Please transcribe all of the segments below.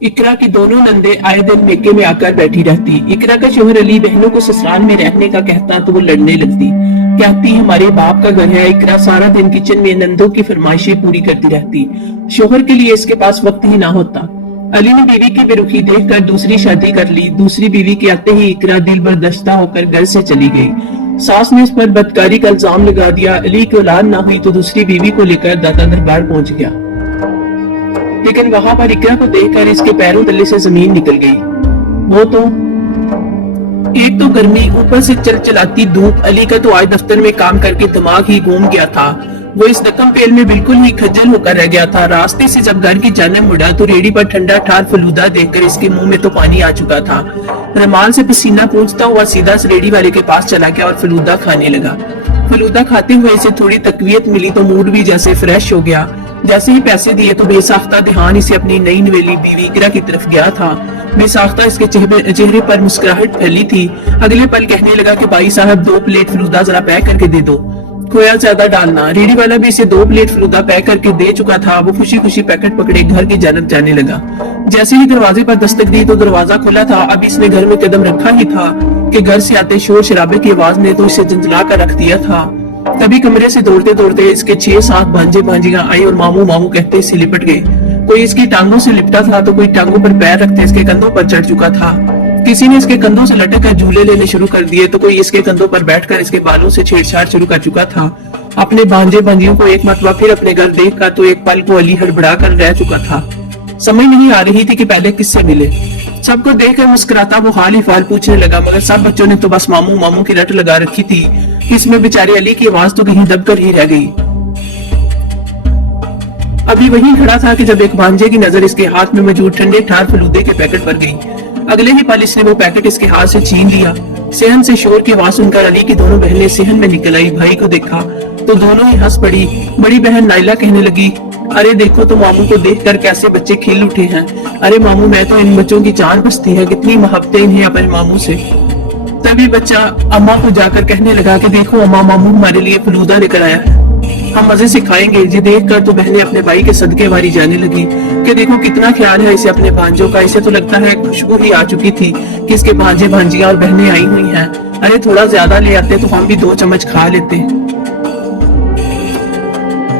इकरा की दोनों नंदे आए दिन मेके में आकर बैठी रहती। इकरा का शोहर अली बहनों को ससुराल में रहने का कहता तो वो लड़ने लगती, कहती हमारे बाप का घर है। इकरा सारा दिन किचन में नंदों की फरमाइशें पूरी करती रहती। शोहर के लिए इसके पास वक्त ही ना होता। अली ने बीवी की बेरुखी देखकर दूसरी शादी कर ली। दूसरी बीवी के आते ही इकरा दिल बर्दश्ता होकर घर से चली गई। सास ने इस पर बदकारी का इल्जाम लगा दिया। अली की औलाद ना हुई तो दूसरी बीवी को लेकर दादा दरबार पहुंच गया, लेकिन वहां पर इकरा को देखकर इसके पैरों तले से जमीन निकल गई। वो तो एक तो गर्मी, ऊपर से चलाती धूप। अली का तो आज दफ्तर में काम करके दिमाग ही घूम गया था। वो इस नकम पेल में बिल्कुल ही खज्जल होकर रह गया था। रास्ते से जब घर की जाने मुड़ा तो रेडी पर ठंडा ठार फलूदा देखकर इसके मुंह में तो पानी आ चुका था। रमाल से पसीना पूंछता हुआ सीधा से रेडी वाले के पास चला गया और फलूदा खाने लगा। फलूदा खाते हुए इसे थोड़ी तकवीयत मिली तो मूड भी जैसे फ्रेश हो गया। जैसे ही पैसे दिए तो बेसाख्ता ध्यान इसे अपनी नई नवेली बीवी इकरा की तरफ गया था। बेसाख्ता इसके चेहरे पर मुस्कुराहट फैली थी। अगले पल कहने लगा कि भाई साहब 2 प्लेट फलूदा जरा पैक करके दे दो, खोया ज्यादा डालना। रेडी वाला भी इसे 2 प्लेट फलूदा पैक करके दे चुका था। वो खुशी खुशी पैकेट पकड़े घर की जानब जाने लगा। जैसे ही दरवाजे पर दस्तक दी तो दरवाजा खुला था। अब इसने घर में कदम रखा ही था कि घर से आते शोर शराबे की आवाज ने तो इसे झंझला कर रख दिया था। तभी कमरे से दौड़ते दौड़ते इसके 6-7 भांजे भांजियां आई और मामू मामू कहते इसे लिपट गए। कोई इसकी टांगों से लिपटा था तो कोई टांगों पर पैर रखते इसके कंधों पर चढ़ चुका था। किसी ने इसके कंधों से लटक कर झूले लेने शुरू कर दिए तो कोई इसके कंधों पर बैठकर इसके बालों से छेड़छाड़ शुरू कर चुका था। अपने भांजे भांजियों को एक मरतबा फिर अपने घर देखकर तो एक पल को अली हड़बड़ा कर रह चुका था। समझ नहीं आ रही थी कि पहले किससे मिले। सबको देखकर मुस्कुराता वो हाल ही फाल पूछने लगा, मगर सब बच्चों ने तो बस मामू मामू की रट लगा रखी थी। इसमें बेचारे अली की आवाज तो कहीं दबकर ही रह गई। अभी वहीं खड़ा था कि जब एक भांजे की नजर इसके हाथ में मौजूद ठंडे ठार फलूदे के पैकेट पर गई। अगले ही पल इसने वो पैकेट इसके हाथ से छीन लिया। सेहन से शोर की आवाज सुनकर अली की दोनों बहनें सेहन में निकल आई। भाई को देखा तो दोनों ही हंस पड़ी। बड़ी बहन नाइला कहने लगी, अरे देखो तो मामू को देखकर कैसे बच्चे खिल उठे हैं। अरे मामू, मैं तो इन बच्चों की जान बसती है, कितनी मोहब्बतें इन्हें अपने मामू से। तभी बच्चा अम्मा को जाकर कहने लगा कि देखो अम्मा, मामू हमारे लिए फलूदा लेकर आया है, हम मजे से खाएंगे। ये देखकर तो बहनें अपने भाई के सदके वारी जाने लगी कि देखो कितना ख्याल है इसे अपने भांजों का। इसे तो लगता है खुशबू ही आ चुकी थी कि इसके भांजे भांजियां और बहनें आई हुई हैं। अरे थोड़ा ज्यादा ले आते तो हम भी 2 चम्मच खा लेते।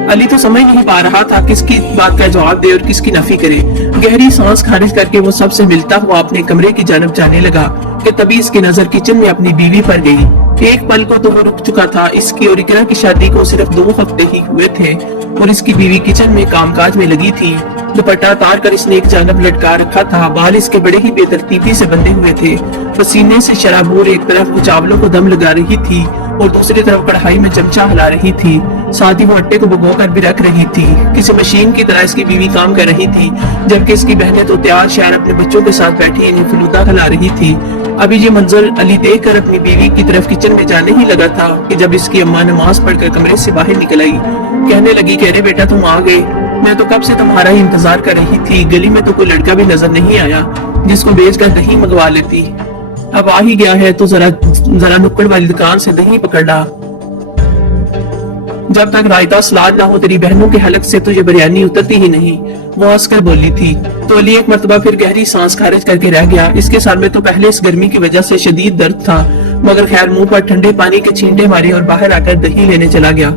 अली तो समझ नहीं पा रहा था किसकी बात का जवाब दे और किसकी नफी करे। गहरी सांस खारिज करके वो सबसे मिलता हुआ अपने कमरे की जानब जाने लगा कि तभी इसकी नजर किचन में अपनी बीवी पर गई। एक पल को तो वो रुक चुका था। इसकी और इकरा की शादी को सिर्फ 2 हफ्ते ही हुए थे और इसकी बीवी किचन में कामकाज में लगी थी। दुपट्टा उतार कर इसने एक जानब लटका रखा था। बाल इसके बड़े ही बेतरतीबी से बंधे हुए थे। पसीने से शराबोर एक तरफ चावलों को दम लगा रही थी और दूसरी तरफ कढ़ाई में चमचा हिला रही थी। साथ ही वो आटे को भिगो कर भी रख रही थी। किसी मशीन की तरह इसकी बीवी काम कर रही थी, जबकि इसकी बहनें तो तैयार शहर अपने बच्चों के साथ बैठी इन्हें फलूदा खिला रही थी। अभी ये मंजर अली देखकर अपनी बीवी की तरफ किचन में जाने ही लगा था कि जब इसकी अम्मा नमाज पढ़कर कमरे से बाहर निकल आई। कहने लगी कि अरे बेटा तुम आ गए, मैं तो कब से तुम्हारा ही इंतजार कर रही थी। गली में तो कोई लड़का भी नजर नहीं आया जिसको बेचकर दही मंगवा लेती। अब आ ही गया है तो जरा नुक्कड़ वाली दुकान से दही पकड़ ला। जब तक रायता सलाद ना हो तेरी बहनों के हलक से तो ये बिरयानी उतरती ही नहीं, वो हंसकर बोली थी। तो अली एक मर्तबा फिर गहरी सांस खारिज करके रह गया। इसके सर में तो पहले इस गर्मी की वजह से शदीद दर्द था, मगर खैर मुंह पर ठंडे पानी के छींटे मारे और बाहर आकर दही लेने चला गया।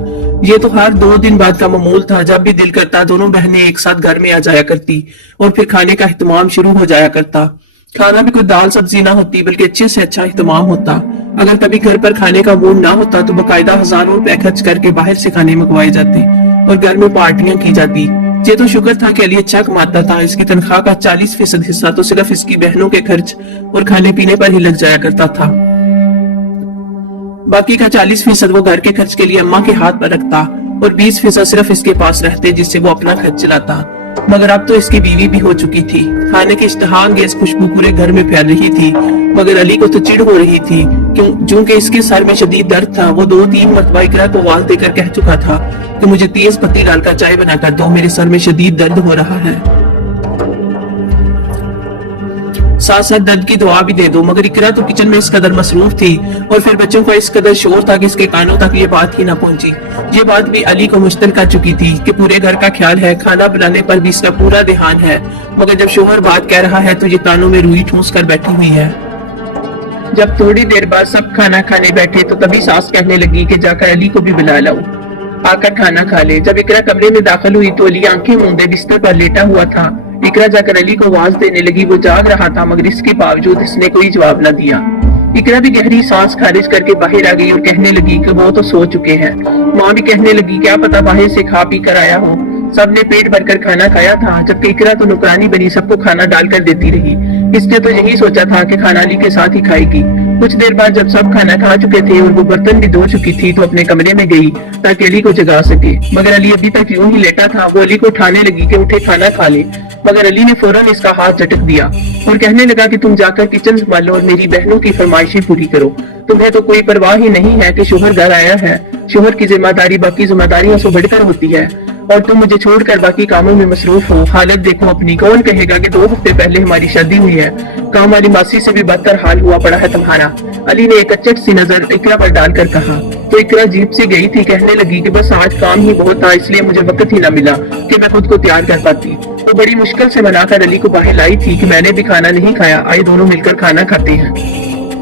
ये तो हर 2 दिन बाद का मामूल था। जब भी दिल करता दोनों बहनें एक साथ घर में आ जाया करती और फिर खाने का एहतमाम शुरू हो जाया करता। खाना भी कोई दाल सब्जी ना होती बल्कि अच्छे से अच्छा एहतमाम होता। अगर कभी घर पर खाने का मूड ना होता तो बकायदा हजारों रुपए खर्च करके बाहर से खाने मंगवाए जाते और घर में पार्टियां की जाती। ये तो शुक्र था कि अली अच्छा कमाता था। इसकी तनख्वाह का 40% हिस्सा तो सिर्फ इसकी बहनों के खर्च और खाने पीने पर ही लग जाया करता था। बाकी का 40% वो घर के खर्च के लिए अम्मा के हाथ पर रखता और 20% सिर्फ इसके पास रहते जिससे वो अपना खर्च चलाता। मगर अब तो इसकी बीवी भी हो चुकी थी। खाने की इश्तहा अंगेज खुशबू पूरे घर में फैल रही थी, मगर अली को तो चिढ़ हो रही थी क्योंकि इसके सर में शदीद दर्द था। वो 2-3 मरतबा इकरा को आवाज देकर कह चुका था कि मुझे तेज पत्ती डालकर चाय बनाकर दो, मेरे सर में शदीद दर्द हो रहा है। साथ साथ दर्द की दुआ भी दे दो। मगर इकरा तो किचन में इस कदर मसरूफ थी और फिर बच्चों का इस कदर शोर था कि इसके कानों तक ये बात ही ना पहुंची। ये बात भी अली को मुश्तिल कर चुकी थी कि पूरे घर का ख्याल है, खाना बनाने पर भी इसका पूरा ध्यान है। मगर जब शोहर बात कह रहा है तो ये कानों में रुई ठूंस कर बैठी हुई है। जब थोड़ी देर बाद सब खाना खाने बैठे तो तभी सास कहने लगी कि जाकर अली को भी बुला लाओ, आकर खाना खा ले। जब इकरा कमरे में दाखिल हुई तो अली आंखें मूंदे बिस्तर पर लेटा हुआ था। इकरा जाकर अली को आवाज देने लगी। वो जाग रहा था मगर इसके बावजूद इसने कोई जवाब न दिया। इकरा भी गहरी सांस खारिज करके बाहर आ गई और कहने लगी कि वो तो सो चुके हैं। माँ भी कहने लगी क्या पता बाहर से खा पी कर आया हो। सबने पेट भरकर खाना खाया था, जबकि इकरा तो नौकरानी बनी सबको खाना डालकर देती रही। इसने तो यही सोचा था कि खाना अली के साथ ही खाएगी। कुछ देर बाद जब सब खाना खा चुके थे और वो बर्तन भी धो चुकी थी तो अपने कमरे में गई ताकि अली को जगा सके। मगर अली अभी तक यूं ही लेटा था। वो अली को उठाने लगी कि उठे खाना खा ले, मगर अली ने फौरन इसका हाथ झटक दिया और कहने लगा कि तुम जाकर किचन संभालो और मेरी बहनों की फरमाइशें पूरी करो। तुम्हें तो कोई परवाह ही नहीं है कि शोहर घर आया है। शोहर की जिम्मेदारी बाकी जिम्मेदारियों से बढ़कर होती है और तुम मुझे छोड़कर बाकी कामों में मसरूफ हो। हालत देखो अपनी। कौन कहेगा कि 2 हफ्ते पहले हमारी शादी हुई है, काम हमारी मासी से भी बदतर हाल हुआ पड़ा है तुम्हारा। अली ने एक अचट सी नजर इकरा पर डालकर कहा तो इकरा जीप से गई थी। कहने लगी कि बस आज काम ही बहुत था, इसलिए मुझे वक्त ही न मिला कि मैं खुद को तैयार कर पाती। तो बड़ी मुश्किल से मनाकर अली को बाहर लाई थी कि मैंने भी खाना नहीं खाया, आइए दोनों मिलकर खाना खाते हैं।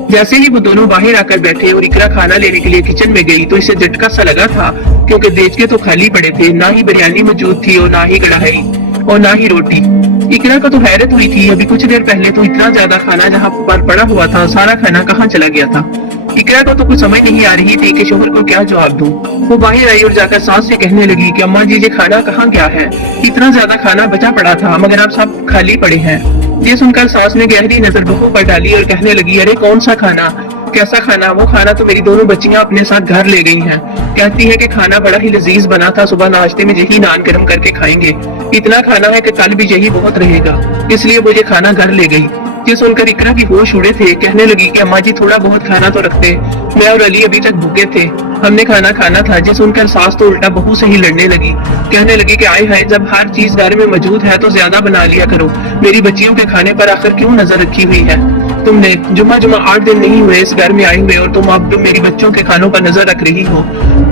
जैसे ही वो दोनों बाहर आकर बैठे और इकरा खाना लेने के लिए किचन में गई तो इसे झटका सा लगा था, क्योंकि देचके तो खाली पड़े थे। ना ही बिरयानी मौजूद थी और ना ही कढ़ाई और ना ही रोटी। इकरा को तो हैरत हुई थी, अभी कुछ देर पहले तो इतना ज्यादा खाना जहाँ पर पड़ा हुआ था, सारा खाना कहाँ चला गया था। इकरा को तो कुछ समझ नहीं आ रही थी कि शोहर को क्या जवाब दूं। वो बाहर आई और जाकर सास से कहने लगी कि अम्मा जी ये खाना कहाँ गया है, इतना ज्यादा खाना बचा पड़ा था मगर अब सब खाली पड़े हैं। ये सुनकर सास ने गहरी नजर बहू पर डाली और कहने लगी अरे कौन सा खाना, कैसा खाना? वो खाना तो मेरी दोनों बच्चियां अपने साथ घर ले गई हैं। कहती है कि खाना बड़ा ही लजीज बना था, सुबह नाश्ते में यही नान गरम करके खाएंगे। इतना खाना है कि कल भी यही बहुत रहेगा, इसलिए वो ये खाना घर ले गई। ये सुनकर इकरा की होश उड़े थे। कहने लगी कि अम्मा जी थोड़ा बहुत खाना तो रखते, मैं और अली अभी तक भूखे थे, हमने खाना खाना था। ये सुनकर सास तो उल्टा बहू से ही लड़ने लगी। कहने लगी कि आए हाय, जब हर चीज घर में मौजूद है तो ज्यादा बना लिया करो। मेरी बच्चियों के खाने पर आखिर क्यों नजर रखी हुई है तुमने? जुम्मा 8 दिन नहीं हुए इस घर में आई हुए और तुम अब मेरी बच्चों के खानों पर नजर रख रही हो।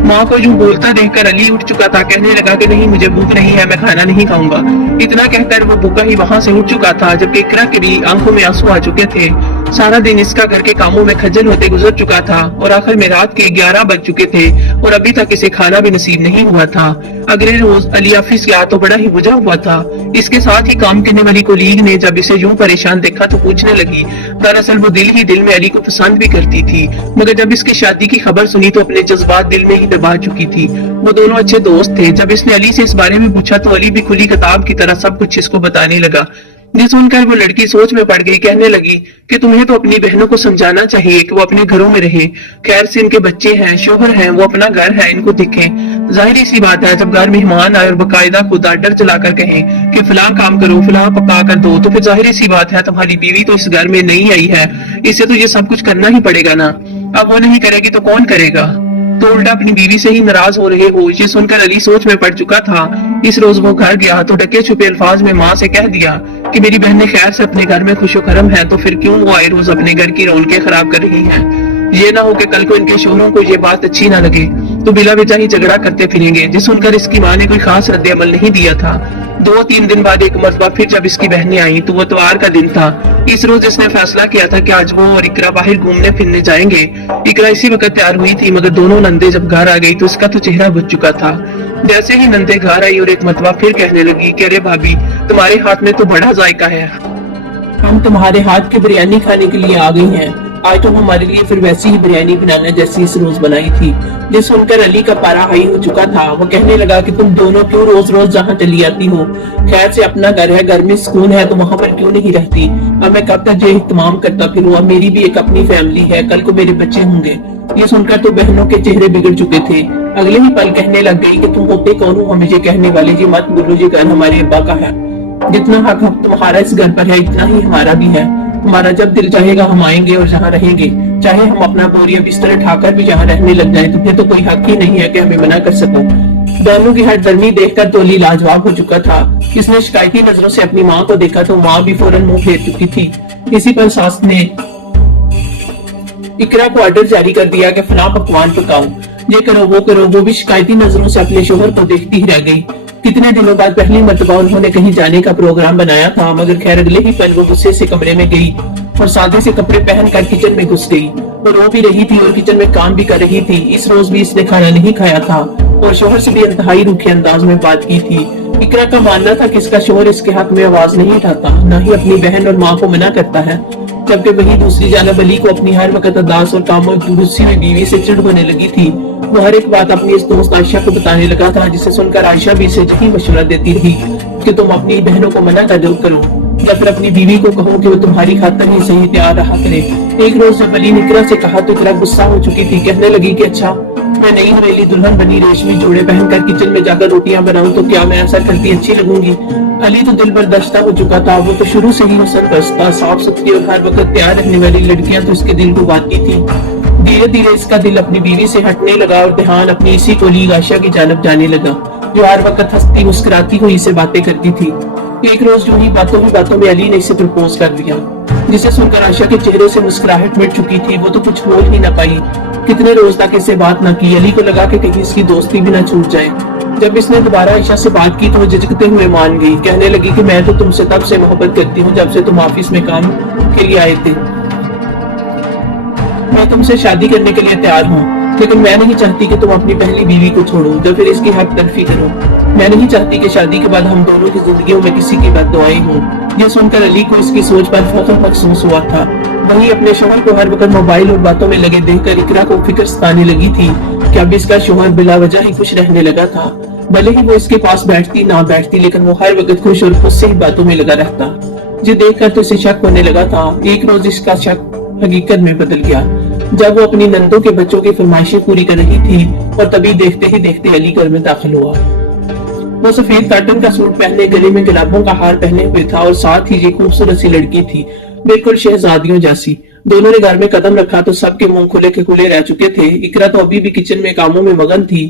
माँ को यूं बोलता देखकर अली उठ चुका था। कहने लगा कि नहीं, मुझे भूख नहीं है, मैं खाना नहीं खाऊंगा। इतना कहकर वो भूखा ही वहां से उठ चुका था, जबकि इकरा की भी आंखों में आंसू आ चुके थे। सारा दिन इसका घर के कामों में खज्जल होते गुजर चुका था और आखिर में रात के 11 बज चुके थे और अभी तक इसे खाना भी नसीब नहीं हुआ था। अगले रोज अली ऑफिस गया तो बड़ा ही बुझा हुआ था। इसके साथ ही काम करने वाली कोलीग ने जब इसे यूं परेशान देखा तो पूछने लगी। दरअसल वो दिल ही दिल में अली को पसंद भी करती थी, मगर जब इसकी शादी की खबर सुनी तो अपने जज्बात दिल में ही दबा चुकी थी। वो दोनों अच्छे दोस्त थे। जब इसने अली से इस बारे में पूछा तो अली भी खुली किताब की तरह सब कुछ इसको बताने लगा। ये सुनकर वो लड़की सोच में पड़ गई। कहने लगी कि तुम्हें तो अपनी बहनों को समझाना चाहिए कि वो अपने घरों में रहे। खैर से इनके बच्चे हैं, शोहर हैं, वो अपना घर है, इनको दिखें। जाहिर सी बात है, जब घर मेहमान आए और बकायदा खुद आर्डर चलाकर कहें कि फलां काम करो, फलां पका कर दो, तो फिर जाहिर सी बात है तुम्हारी बीवी तो इस घर में नहीं आई है, इसे तो ये सब कुछ करना ही पड़ेगा ना। अब वो नहीं करेगी तो कौन करेगा? तो उल्टा अपनी बीवी से ही नाराज हो रहे हो। ये सुनकर अली सोच में पड़ चुका था। इस रोज वो घर गया तो डके छुपे अल्फाज में माँ से कह दिया कि मेरी बहनें खैर से अपने घर में खुशो करम है, तो फिर क्यों वो आए रोज अपने घर की रौनकें खराब कर रही हैं। ये ना हो कि कल को इनके शोहरों को ये बात अच्छी ना लगे तो बिला वजह ही झगड़ा करते फिरेंगे। जिस सुनकर इसकी माँ ने कोई खास रद्द अमल नहीं दिया था। 2-3 दिन बाद एक मरतबा फिर जब इसकी बहनें आई तो वो इतवार का दिन था। इस रोज इसने फैसला किया था कि आज वो और इकरा बाहर घूमने फिरने जाएंगे। इकरा इसी वक्त तैयार हुई थी, मगर दोनों नंदे जब घर आ गई तो इसका तो चेहरा बुझ चुका था। जैसे ही नंदे घर आई और एक मरतबा फिर कहने लगी कि अरे भाभी, तुम्हारे हाथ में तो बड़ा जायका है, हम तुम्हारे हाथ की बिरयानी खाने के लिए आ गई हैं। आज तो हमारे लिए फिर वैसी ही बिरयानी बनाना जैसी इस रोज बनाई थी। ये सुनकर अली का पारा हाई हो चुका था। वो कहने लगा कि तुम दोनों क्यों रोज रोज जहाँ चली आती हो? खैर से अपना घर है, घर में सुकून है, तो वहाँ पर क्यों नहीं रहती? अब मैं कब तक ये इत्माम करता फिरूं? अब मेरी भी एक अपनी फैमिली है, कल को मेरे बच्चे होंगे। ये सुनकर तो बहनों के चेहरे बिगड़ चुके थे। अगले ही पल कहने लग गई कि तुम होते कौन हो हमें ये कहने वाले? जी मत बोलो, ये घर हमारे अब्बा का है। जितना हक तुम्हारा इस घर पर है उतना ही हमारा भी है। हमारा जब दिल चाहेगा हम आएंगे और जहाँ रहेंगे, चाहे हम अपना बोरिया बिस्तर उठाकर भी जहाँ रहने लग जाएं, तो फिर तो कोई हक ही नहीं है कि हमें मना कर सको। बहनों की हट दर्मी देखकर तो अली लाजवाब हो चुका था। इसने शिकायती नजरों से अपनी माँ को देखा तो माँ भी फौरन मुंह फेर चुकी थी। इसी पर सास ने इकरा को ऑर्डर जारी कर दिया कि फलां पकवान पकाओ, ये करो वो करो। वो भी शिकायती नजरों से अपने शोहर को देखती ही रह गई। कितने दिनों बाद पहली मर्तबा उन्होंने कहीं जाने का प्रोग्राम बनाया था, मगर खैर अगले ही पल वो गुस्से से कमरे में गई और सादे से कपड़े पहनकर किचन में घुस गई और रो भी रही थी और किचन में काम भी कर रही थी। इस रोज भी इसने खाना नहीं खाया था और शोहर से भी इंतहाई रूखे अंदाज में बात की थी। इकरा का मानना था कि इसका शोहर इसके हक में आवाज नहीं उठाता, न ही अपनी बहन और माँ को मना करता है, जबकि वही दूसरी जानब अली को अपनी हर वक्त अदास और कामों की गुस्सी में बीवी से चिढ़ होने लगी थी। वो हर एक बात अपनी इस दोस्त आयशा को बताने लगा था, जिसे सुनकर आयशा भी इसे यही मशवरा देती थी कि तुम अपनी बहनों को मना कर करो या फिर अपनी बीवी को कहो कि वो तुम्हारी खातिर ही सही तैयार रहा करे। एक रोज जब अली ने इकरा से कहा तो इकरा गुस्सा हो चुकी थी। कहने लगी कि अच्छा, मैं नई नवेली दुल्हन बनी रेशमी जोड़े पहनकर किचन में जाकर रोटियां बनाऊं तो क्या मैं ऐसा करती अच्छी लगूंगी? अली तो दिल बर्दाश्ता हो चुका था। वो तो शुरू से ही हुस्न बस्ता, साफ सुथरी और हर वक्त तैयार रहने वाली लड़कियां तो इसके दिल को बांधती थी। धीरे धीरे इसका दिल अपनी बीवी से हटने लगा और ध्यान अपनी इसी कोलीग आयशा की जानब जाने लगा, जो हर वक्त हंसती मुस्कुराती हुई इसे बातें करती थी। एक रोज जो ही बातों में अली ने इसे प्रपोज कर दिया, जिसे सुनकर आयशा के चेहरे से मुस्कुराहट मिट चुकी थी। वो तो कुछ बोल ही न पाई। कितने रोज तक इससे बात न की। अली को लगा कि कहीं इसकी दोस्ती भी न छूट जाए। जब इसने दोबारा आयशा से बात की तो वो झिझकते हुए मान गई। कहने लगी कि मैं तो तुमसे तब से मोहब्बत करती हूँ जब से तुम ऑफिस में काम के लिए आए थे। मैं तुमसे शादी करने के लिए तैयार हूँ, लेकिन मैं नहीं चाहती कि तुम अपनी पहली बीवी को छोड़ो या फिर इसकी हक तलफी करो। मैं नहीं चाहती कि शादी के बाद हम दोनों की जिंदगियों में किसी की बद्दुआएं हों। ये सुनकर अली को इसकी सोच पर फख्र महसूस हुआ था। वहीं अपने शोहर को हर वक्त मोबाइल और बातों में लगे देखकर इकरा को फिक्र सताने लगी थी कि अब इसका शोहर बिला वजह ही खुश रहने लगा था। भले ही वो इसके पास बैठती ना बैठती, लेकिन वो हर वक्त खुश और खुद से ही बातों में लगा रहता। ये देखकर तो इसे शक होने लगा था। एक रोज इसका शक हकीकत में बदल गया जब वो अपनी नंदों के बच्चों की फरमाइशें पूरी कर रही थी और तभी देखते ही देखते अली घर में दाखिल हुआ। वो सफेद काटन का सूट पहने, गले में गुलाबों का हार पहने हुए था और साथ ही ये खूबसूरत सी लड़की थी, बिल्कुल शहजादियों जैसी। दोनों ने घर में कदम रखा तो सबके मुंह खुले के खुले रह चुके थे। इकरा तो अभी भी किचन में कामों में मगन थी।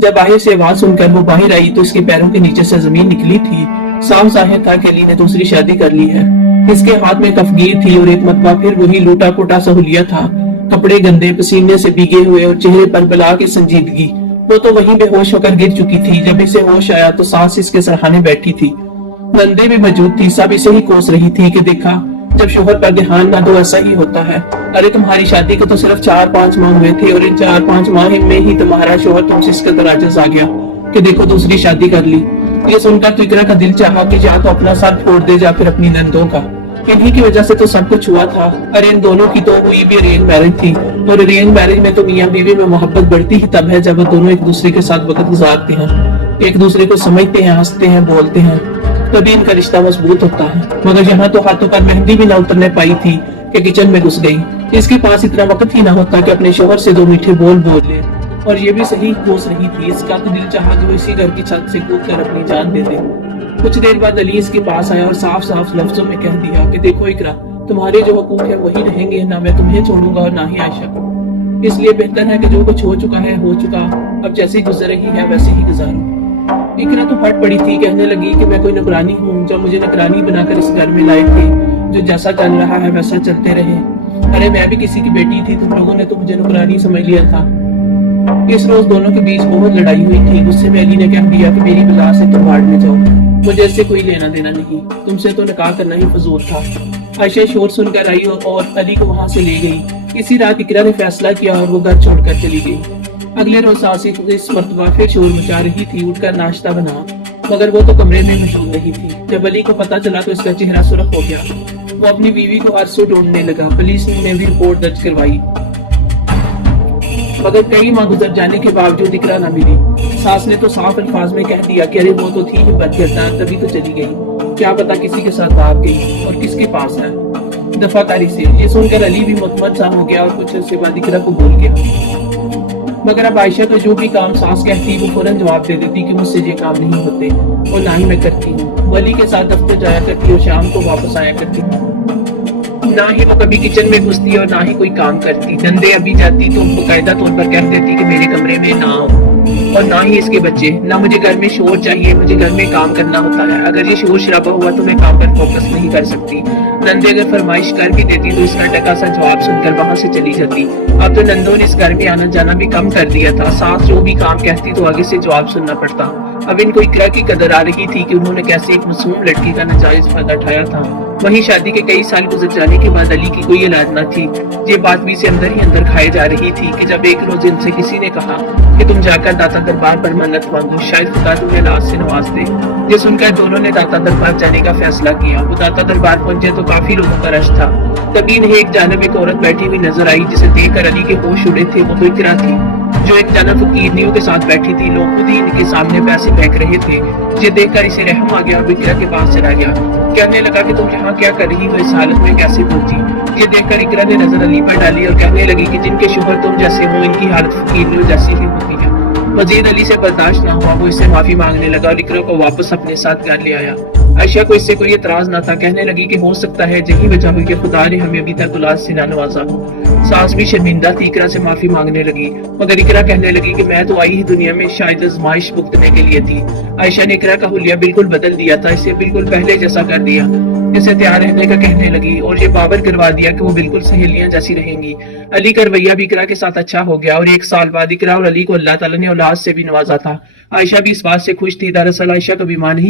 जब बाहर से आवाज सुनकर वो बाहर आई तो इसके पैरों के नीचे से जमीन निकली थी। साफ जाहिर था कि अली ने दूसरी शादी कर ली है। इसके हाथ में कफगीर थी और एक मरतबा फिर वही लूटा पुटा सहूलिया था। कपड़े गंदे, पसीने से भीगे हुए और चेहरे पर बला के संजीदगी। वो तो वहीं बेहोश होकर गिर चुकी थी। जब इसे होश आया तो सास इसके सरहाने बैठी थी। नंदे भी मौजूद थी। सब इसे ही कोस रही थी कि देखा, जब शोहर पर ध्यान ना दो ऐसा ही होता है। अरे तुम्हारी शादी के तो सिर्फ 4-5 माह हुए थे और इन 4-5 माह में ही तुम्हारा शोहर तुमसे इस कदर आजिज आ गया कि देखो दूसरी शादी कर ली। ये सुनकर तो इकरा का दिल चाहा कि या तो अपना साथ छोड़ दे या फिर अपनी नंदों का। इन्हीं की वजह से तो सब कुछ हुआ था। अरे इन दोनों की तो हुई भी अरेंज मैरिज थी और अरेंज मैरिज में तो मियां बीवी में मोहब्बत बढ़ती ही तब है जब वो दोनों एक दूसरे के साथ वक्त गुजारते हैं, एक दूसरे को समझते हैं, हंसते हैं, बोलते हैं, तभी इनका रिश्ता मजबूत होता है। मगर यहाँ तो हाथों पर मेहंदी भी ना उतरने पाई थी कि किचन में घुस गई। इसके पास इतना वक्त ही ना होता कि अपने शोहर से 2 मीठे बोल ले। और ये भी सही कोस रही थी। इसका तो दिल चाहा कि वो इसी घर की छत से कूद कर अपनी जान दे दे। कुछ देर बाद अली इसके पास आया और साफ साफ लफ्जों में कह दिया कि देखो इकरा, तुम्हारे जो हुकूक है वही रहेंगे, ना मैं तुम्हें छोड़ूंगा और ना ही आयशा को। इसलिए बेहतर है कि जो कुछ हो चुका है हो चुका, अब जैसी गुजर रही है वैसे ही गुजारो। इकरा तो फट पड़ी थी। कहने लगी कि मैं कोई नौकरानी हूँ जब मुझे नौकरानी बनाकर इस घर में लाए थे, जो जैसा चल रहा है वैसा चलते रहे। अरे मैं भी किसी की बेटी थी, तुम लोगों ने तो मुझे नौकरानी समझ लिया था। इस रोज दोनों के बीच बहुत लड़ाई हुई थी। गुस्से में अली ने कह दिया कि मेरी बला से तुम वार्ड में जाओ, मुझे इससे कोई लेना देना नहीं, तुमसे तो निकाह करना ही फजूल था। आयशा शोर सुनकर आई और अली को वहां से ले गई। इसी रात इकरा ने फैसला किया और वो घर छोड़कर चली गई। अगले रोज सास इस मर्तबा फिर शोर मचा रही थी। उठकर नाश्ता बना, मगर वो तो कमरे में मौजूद नहीं थी। जब अली को पता चला तो इसका चेहरा सुर्ख हो गया। वो अपनी बीवी को हर सू ढूंढने लगा। पुलिस ने भी रिपोर्ट दर्ज करवाई, मगर कई माह गुजर जाने के बावजूद इकरा न मिली। सास ने तो साफ अल्फाज में कह दिया कि अरे वो तो थी ही बदकिरदार, तभी तो चली गई, क्या पता किसी के साथ भाग गई और किसके पास है। दफाकारी से ये सुनकर अली भी मुतमन सा हो गया और कुछ उसके बाद इकरा को भूल गया। मगर अब आयशा तो जो भी काम सास कहती वो फौरन जवाब दे देती कि मुझसे ये काम नहीं होते और ना ही मैं करती हूँ। अली के साथ दफ्तर जाया करती और शाम को वापस आया करती, ना ही वो कभी किचन में घुसती और ना ही कोई काम करती। नंदे अभी जाती तो बाकायदा तौर पर कह देती कि मेरे कमरे में ना आओ। और ना ही इसके बच्चे। ना मुझे घर में शोर चाहिए, मुझे घर में काम करना होता है। अगर ये शोर शराबा हुआ तो मैं काम पर फोकस नहीं कर सकती। नंदे अगर फरमाइश कर भी देती तो इसका टका सा जवाब सुनकर वहां से चली जाती। अब तो नंदो ने इस घर में आना जाना भी कम कर दिया था। सास जो भी काम कहती तो आगे से जवाब सुनना पड़ता। अब इनको इकरा की कदर आ रही थी कि उन्होंने कैसे एक मासूम लड़की का नाजायज फायदा उठाया था। वहीं शादी के कई साल गुजर जाने के बाद अली की कोई औलाद न थी। ये बात भी से अंदर ही अंदर खाई जा रही थी कि जब एक रोज इनसे किसी ने कहा कि तुम जाकर दाता दरबार पर मन्नत मांगो, शायद खुदा तुम्हें लाश से नवाज दे। ये सुनकर दोनों ने दाता दरबार जाने का फैसला किया। वो दाता दरबार पहुंचे तो काफी लोगों का रश था। तभी इन्हें एक जानब एक औरत बैठी हुई नजर आई जिसे देखकर अली के होश उड़े थे। वो तो इकरा थी जो एक जानब फकीरनियों के साथ बैठी थी। लोग खुद ही इनके सामने पैसे फेंक रहे थे। ये देखकर इसे रहम आ गया और इकरा के पास चला गया। कहने लगा कि तुम यहाँ क्या कर रही हो, इस हालत में कैसे पहुंची। ये देखकर इकरा ने नजर अली पर डाली और कहने लगी कि जिनके शोहर तुम जैसे हो इनकी हालत फकीरनियों जैसी ही होती है। मजीद अली से बर्दाश्त ना हुआ। वो इससे माफी मांगने लगा और इकरा को वापस अपने साथ घर ले आया। आयशा को इससे कोई एतराज न था। कहने लगी कि हो सकता है यही वजह हुई कि खुदा ने हमें अभी तक औलाद से ना नवाजा हो। सास भी शर्मिंदा थी, इकरा से माफी मांगने लगी। मगर इकरा कहने लगी कि मैं तो आई ही दुनिया में शायद आजमाइश भुगतने के लिए थी। आयशा ने इकरा का हुलिया बिल्कुल बदल दिया था। इसे बिल्कुल पहले जैसा कर दिया। इसे तैयार रहने का कहने लगी और ये बाबर करवा दिया कि वो बिल्कुल सहेलियां जैसी रहेंगी। अली का रवैया भी इकरा के साथ अच्छा हो गया और एक साल बाद इकरा और अली को अल्लाह ताला ने औलाद से भी नवाजा था। आयशा भी इस बात से खुश थी। दरअसल आयशा का बीमार नहीं